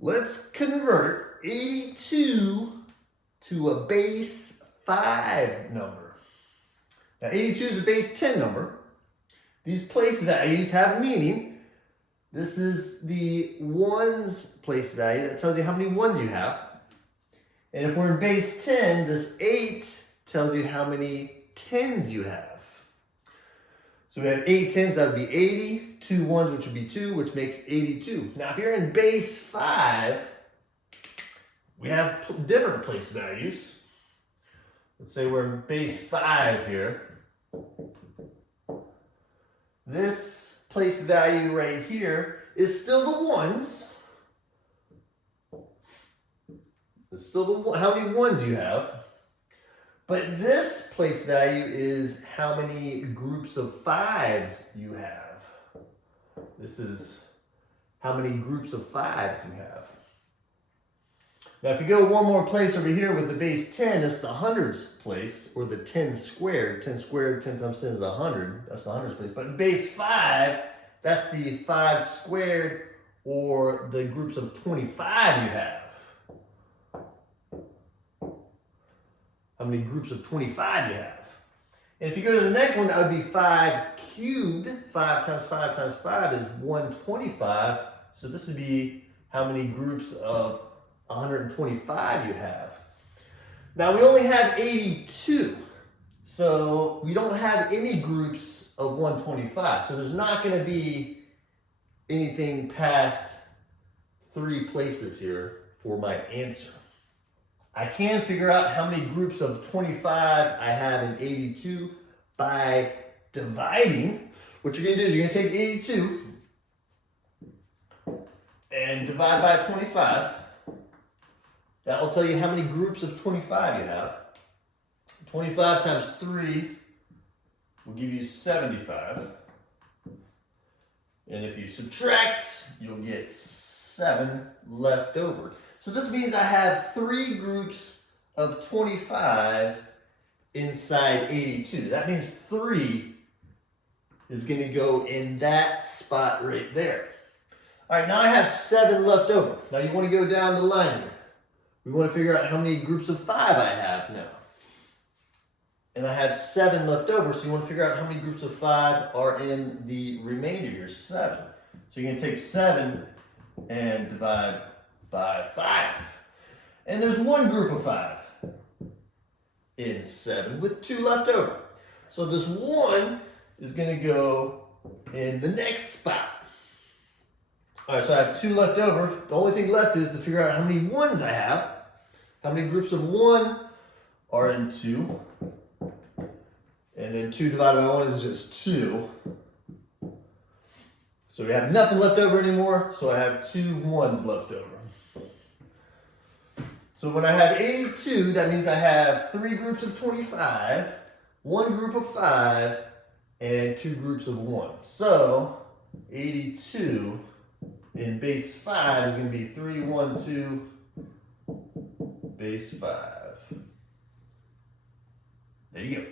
Let's convert 82 to a base 5 number. Now 82 is a base 10 number. These place values have meaning. This is the ones place value that tells you how many ones you have. And if we're in base 10, this 8 tells you how many tens you have. So we have 8 tens, that would be 80, 2 ones, which would be 2, which makes 82. Now if you're in base 5, we have different place values. Let's say we're in base 5 here. This place value right here is still the ones. It's still the how many ones you have. But this place value is how many groups of 5s you have. This is how many groups of 5s you have. Now if you go one more place over here with the base 10, it's the hundreds place, or the 10 squared. 10 squared, 10 times 10 is 100. That's the hundreds place. But in base 5, that's the 5 squared, or the groups of 25 you have. How many groups of 25 you have. And if you go to the next one, that would be 5 cubed. 5 times 5 times 5 is 125. So this would be how many groups of 125 you have. Now we only have 82. So we don't have any groups of 125. So there's not going to be anything past 3 places here for my answer. I can figure out how many groups of 25 I have in 82 by dividing. What you're going to do is you're going to take 82 and divide by 25. That will tell you how many groups of 25 you have. 25 times 3 will give you 75. And if you subtract, you'll get 7 left over. So this means I have 3 groups of 25 inside 82. That means 3 is going to go in that spot right there. All right, now I have 7 left over. Now you want to go down the line here. We want to figure out how many groups of 5 I have now. And I have 7 left over, so you want to figure out how many groups of 5 are in the remainder here, 7. So you're going to take 7 and divide by 5. And there's 1 group of 5 in 7 with 2 left over. So this 1 is going to go in the next spot. All right, so I have 2 left over. The only thing left is to figure out how many 1s I have. How many groups of 1 are in 2. And then 2 divided by 1 is just 2. So we have nothing left over anymore, so I have 2 1s left over. So when I have 82, that means I have 3 groups of 25, 1 group of 5, and 2 groups of 1. So 82 in base 5 is going to be 3, 1, 2, base 5. There you go.